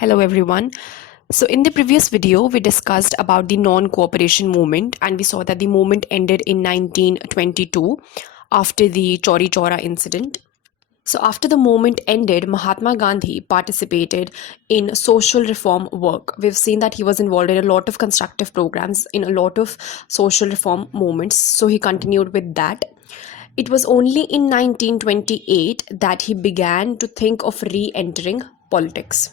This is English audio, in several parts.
Hello everyone. So in the previous video we discussed about the non-cooperation movement and we saw that the movement ended in 1922 after the Chauri Chaura incident. So after the movement ended, Mahatma Gandhi participated in social reform work. We've seen that he was involved in a lot of constructive programs in a lot of social reform movements. So he continued with that. It was only in 1928 that he began to think of re-entering politics.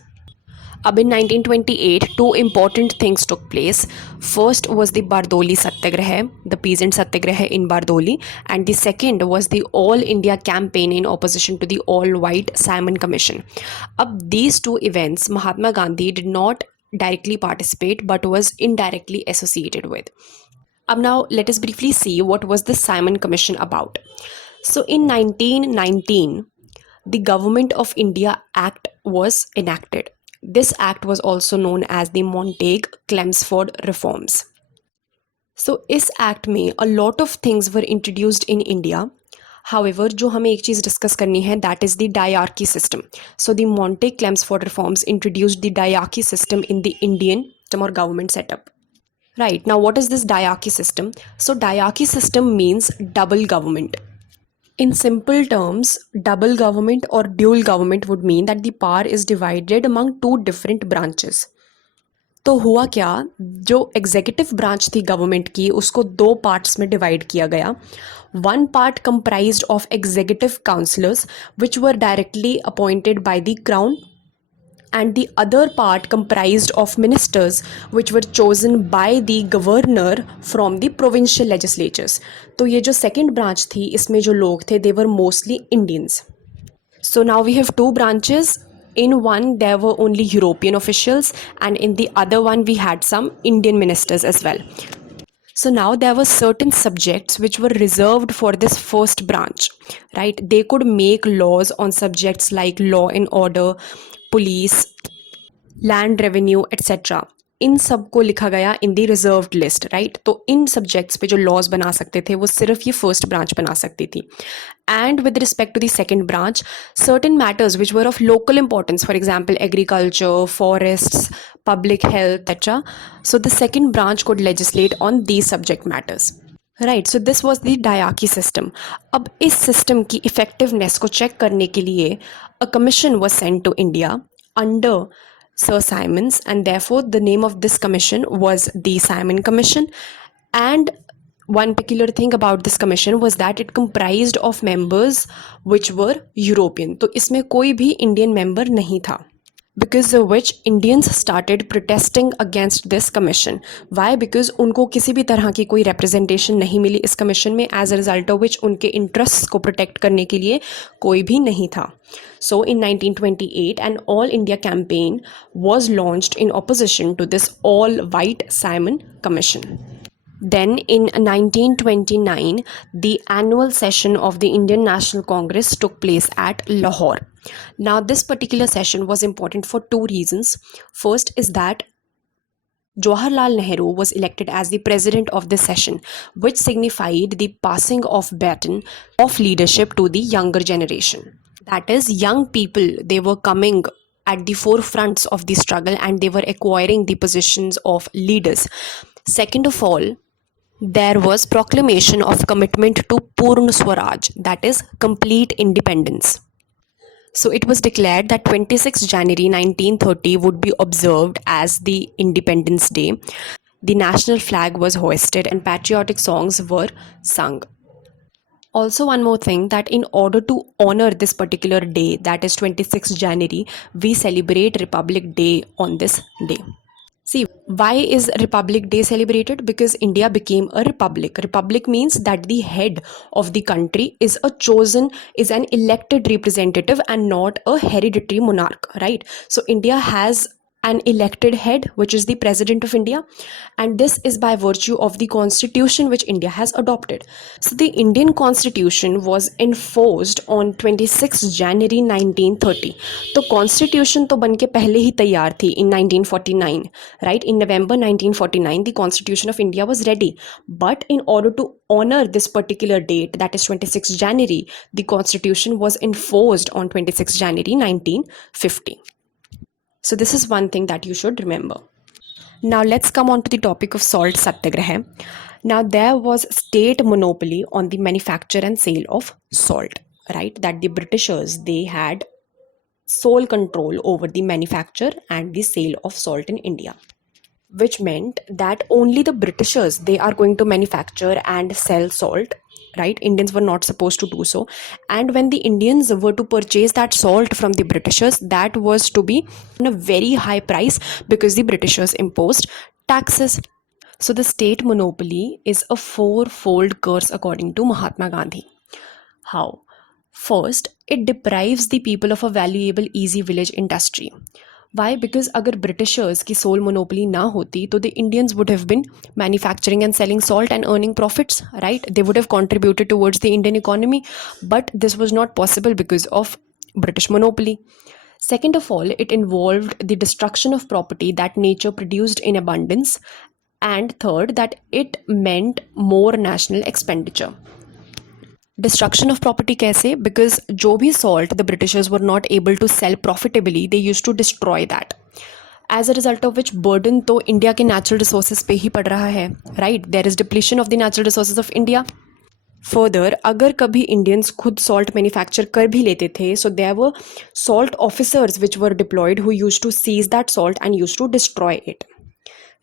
Ab in 1928, two important things took place. First was the Bardoli Satyagraha, the peasant Satyagraha in Bardoli, and the second was the All India campaign in opposition to the all-white Simon Commission. Ab these two events, Mahatma Gandhi did not directly participate but was indirectly associated with. Ab now let us briefly see what was the Simon Commission about. So in 1919, the Government of India Act was enacted. This act was also known as the Montague-Chelmsford Reforms. So इस act में a lot of things were introduced in India. However, जो हमें एक चीज़ discuss करनी है that is the diarchy system. So the Montague-Chelmsford reforms introduced the diarchy system in the Indian system or government setup. Right, now what is this diarchy system? So diarchy system means double government. In simple terms, double government or dual government would mean that the power is divided among two different branches. तो हुआ क्या, जो executive branch थी government की उसको दो parts में divide किया गया. One part comprised of executive councillors which were directly appointed by the crown and the other part comprised of ministers which were chosen by the governor from the provincial legislatures. तो ये जो second branch थी इसमें जो लोग थे they were mostly Indians. So now we have two branches. In one there were only European officials and in the other one we had some Indian ministers as well. So now there were certain subjects which were reserved for this first branch, right? They could make laws on subjects like law and order, police, land revenue etcetera. इन सब को लिखा गया in the reserved list, right? तो इन subjects पे जो laws बना सकते थे वो सिर्फ ये फर्स्ट ब्रांच बना सकती थी. And with respect to the second branch, certain matters which were of local importance, for example agriculture, forests, public health, etc. So the second branch could legislate on these subject matters. Right, so this was the diarchy system. अब इस system की effectiveness को check करने के लिए a commission was sent to India under Sir Simons, and therefore the name of this commission was the Simon Commission. And one peculiar thing about this commission was that it comprised of members which were European. तो इसमें कोई भी Indian member नहीं था. Because of which Indians started protesting against this commission. Why? Because उनको किसी भी तरह की कोई representation नहीं मिली इस commission में, as a result of which उनके interests को protect करने के लिए कोई भी नहीं था. So in 1928 an all India campaign was launched in opposition to this all-white Simon Commission. Then in 1929 the annual session of the Indian National Congress took place at Lahore. Now this particular session was important for two reasons. First is that Jawaharlal Nehru was elected as the president of this session, which signified the passing of baton of leadership to the younger generation. That is, young people, they were coming at the forefronts of the struggle and they were acquiring the positions of leaders. Second of all, there was proclamation of commitment to Purna Swaraj, that is complete independence. So it was declared that 26 January 1930 would be observed as the Independence Day. The national flag was hoisted and patriotic songs were sung. Also one more thing, that in order to honor this particular day, that is 26 January, we celebrate Republic Day on this day. See, why is Republic Day celebrated? Because India became a republic. Republic means that the head of the country is an elected representative and not a hereditary monarch, right? So India has an elected head, which is the President of India, and this is by virtue of the constitution which India has adopted. So the Indian constitution was enforced on 26 January 1930. तो constitution तो बन के पहले ही तैयार थी in 1949, right? In November 1949 the constitution of India was ready, but in order to honor this particular date, that is 26 January, the constitution was enforced on 26 January 1950. So this is one thing that you should remember. Now let's come on to the topic of salt satyagraha. Now there was state monopoly on the manufacture and sale of salt, right? That the Britishers, they had sole control over the manufacture and the sale of salt in India, which meant that only the Britishers, they are going to manufacture and sell salt, right? Indians were not supposed to do so. And when the Indians were to purchase that salt from the Britishers, that was to be on a very high price because the Britishers imposed taxes. So the state monopoly is a fourfold curse according to Mahatma Gandhi. How? First, it deprives the people of a valuable easy village industry. Why? Because अगर Britishers की sole monopoly ना होती तो the Indians would have been manufacturing and selling salt and earning profits, right? They would have contributed towards the Indian economy, but this was not possible because of British monopoly. Second of all, it involved the destruction of property that nature produced in abundance. And third, that it meant more national expenditure. Destruction of property कैसे? Because जो भी salt the Britishers were not able to sell profitably, they used to destroy that. As a result of which burden तो India के natural resources पे ही पड़ रहा है, right? There is depletion of the natural resources of India. Further, अगर कभी Indians खुद salt manufacture कर भी लेते थे, so there were salt officers which were deployed who used to seize that salt and used to destroy it,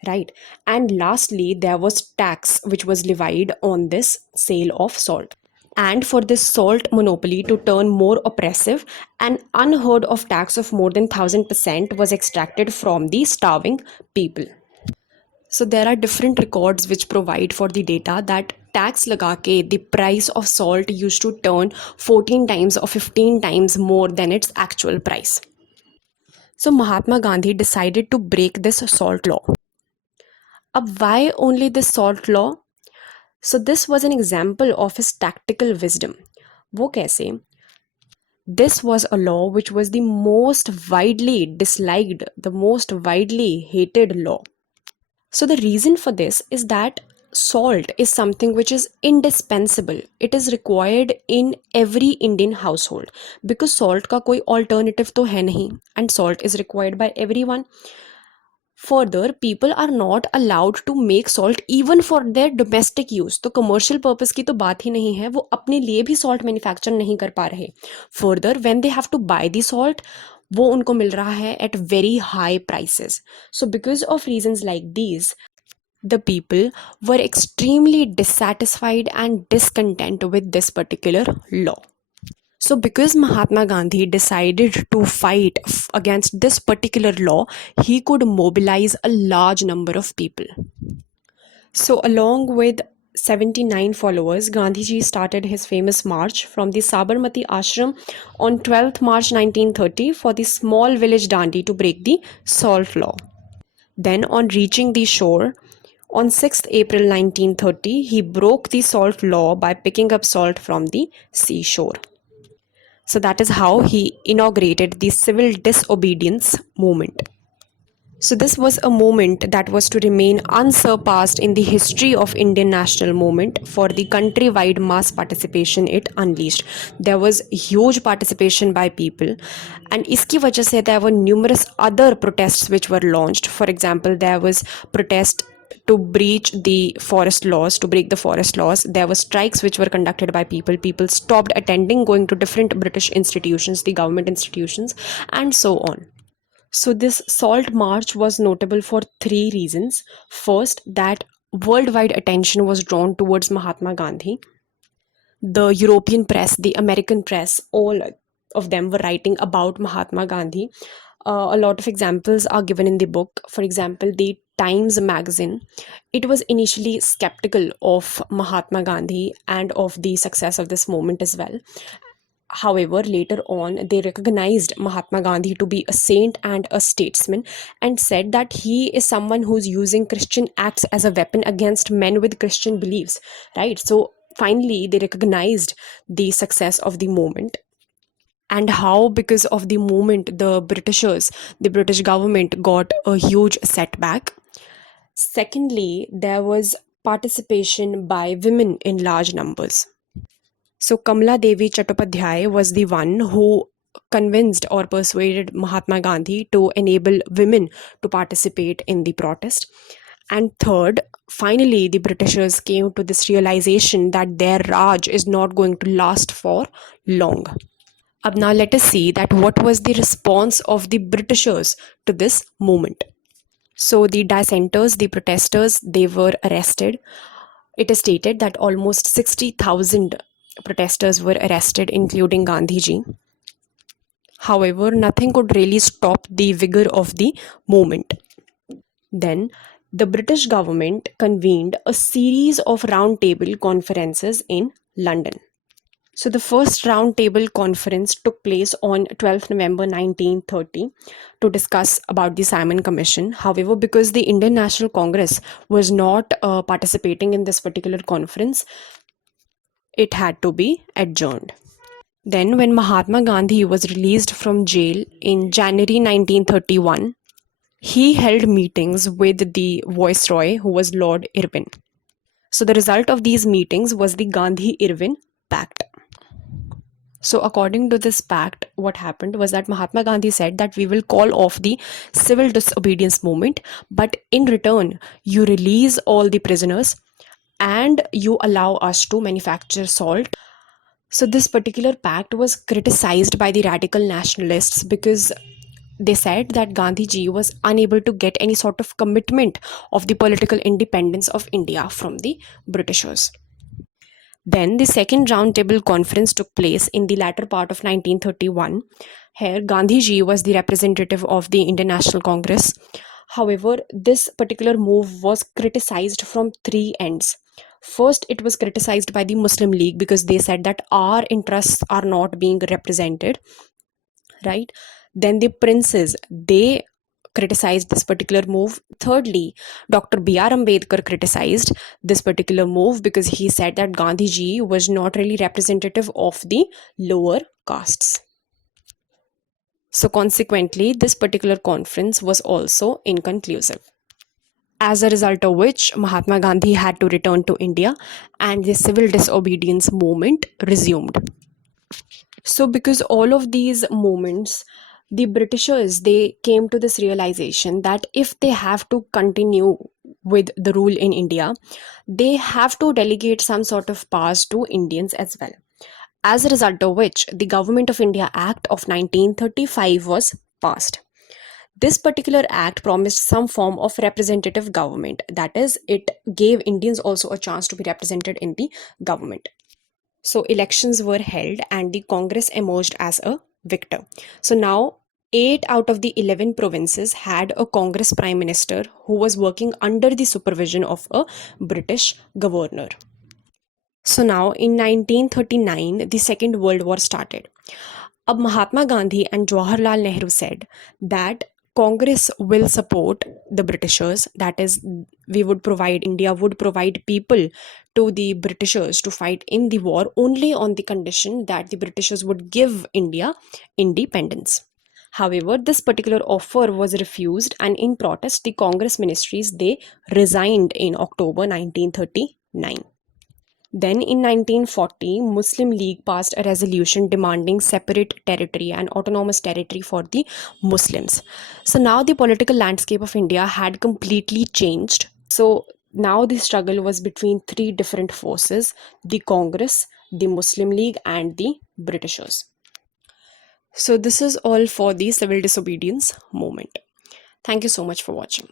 right? And lastly, there was tax which was levied on this sale of salt. And for this salt monopoly to turn more oppressive, an unheard of tax of more than 1000% was extracted from the starving people. So there are different records which provide for the data that tax लगा के the price of salt used to turn 14 times or 15 times more than its actual price. So Mahatma Gandhi decided to break this salt law. अब why only this salt law? So this was an example of his tactical wisdom. वो कैसे? This was a law which was the most widely disliked, the most widely hated law. So the reason for this is that salt is something which is indispensable. It is required in every Indian household because salt का कोई alternative तो है नहीं, and salt is required by everyone. Further, people are not allowed to make salt even for their domestic use. तो commercial purpose की तो बात ही नहीं है, वो अपने लिए भी salt manufacture नहीं कर पा रहे. Further, when they have to buy the salt, वो उनको मिल रहा है at very high prices. So because of reasons like these, the people were extremely dissatisfied and discontent with this particular law. So because Mahatma Gandhi decided to fight against this particular law, he could mobilize a large number of people. So along with 79 followers, Gandhiji started his famous march from the Sabarmati ashram on 12th March 1930 for the small village Dandi to break the salt law. Then on reaching the shore, on 6th April 1930, he broke the salt law by picking up salt from the seashore. So that is how he inaugurated the civil disobedience movement. So this was a movement that was to remain unsurpassed in the history of Indian national movement for the countrywide mass participation it unleashed. There was huge participation by people, and iski wajah se there were numerous other protests which were launched. For example, there was protest to breach the forest laws, to break the forest laws. There were strikes which were conducted by people. People stopped attending, going to different British institutions, the government institutions, and so on. So this salt march was notable for three reasons. First, that worldwide attention was drawn towards Mahatma Gandhi. The European press, the American press, all of them were writing about Mahatma Gandhi. A lot of examples are given in the book. For example, the Times magazine, it was initially skeptical of Mahatma Gandhi and of the success of this movement as well. However, later on, they recognized Mahatma Gandhi to be a saint and a statesman and said that he is someone who's using Christian acts as a weapon against men with Christian beliefs, right? So finally, they recognized the success of the movement. And how, because of the movement, the Britishers, the British government got a huge setback. Secondly, there was participation by women in large numbers. So Kamala Devi Chattopadhyay was the one who convinced or persuaded Mahatma Gandhi to enable women to participate in the protest. And third, finally, the Britishers came to this realization that their Raj is not going to last for long. Ab now let us see that what was the response of the Britishers to this movement. So the dissenters, the protesters, they were arrested. It is stated that almost 60,000 protesters were arrested, including Gandhiji. However, nothing could really stop the vigor of the movement. Then, the British government convened a series of roundtable conferences in London. So, the first roundtable conference took place on 12th November 1930 to discuss about the Simon Commission. However, because the Indian National Congress was not participating in this particular conference, it had to be adjourned. Then, when Mahatma Gandhi was released from jail in January 1931, he held meetings with the Viceroy, who was Lord Irwin. So, the result of these meetings was the Gandhi Irwin Pact. So, according to this pact, what happened was that Mahatma Gandhi said that we will call off the civil disobedience movement, but in return, you release all the prisoners and you allow us to manufacture salt. So, this particular pact was criticized by the radical nationalists because they said that Gandhiji was unable to get any sort of commitment of the political independence of India from the Britishers. Then the second roundtable conference took place in the latter part of 1931. Here, Gandhiji was the representative of the Indian National Congress. However, this particular move was criticized from three ends. First, it was criticized by the Muslim League because they said that our interests are not being represented, right? Then the princes, they criticized this particular move. Thirdly, Dr. B.R. Ambedkar criticized this particular move because he said that Gandhiji was not really representative of the lower castes. So consequently, this particular conference was also inconclusive. As a result of which, Mahatma Gandhi had to return to India and the civil disobedience movement resumed. So because all of these movements, the Britishers, they came to this realization that if they have to continue with the rule in India, they have to delegate some sort of powers to Indians as well. As a result of which, the Government of India Act of 1935 was passed. This particular act promised some form of representative government. That is, it gave Indians also a chance to be represented in the government. So elections were held and the Congress emerged as a victor. So now 8 out of the 11 provinces had a Congress Prime Minister who was working under the supervision of a British governor. So now in 1939, the Second World War started. Ab Mahatma Gandhi and Jawaharlal Nehru said that Congress will support the Britishers. That is, India would provide people to the Britishers to fight in the war only on the condition that the Britishers would give India independence. However, this particular offer was refused, and in protest, the Congress ministries, they resigned in October 1939. Then in 1940, Muslim League passed a resolution demanding separate territory and autonomous territory for the Muslims. So now the political landscape of India had completely changed. So now the struggle was between three different forces: the Congress, the Muslim League, and the Britishers. So this is all for the civil disobedience movement. Thank you so much for watching.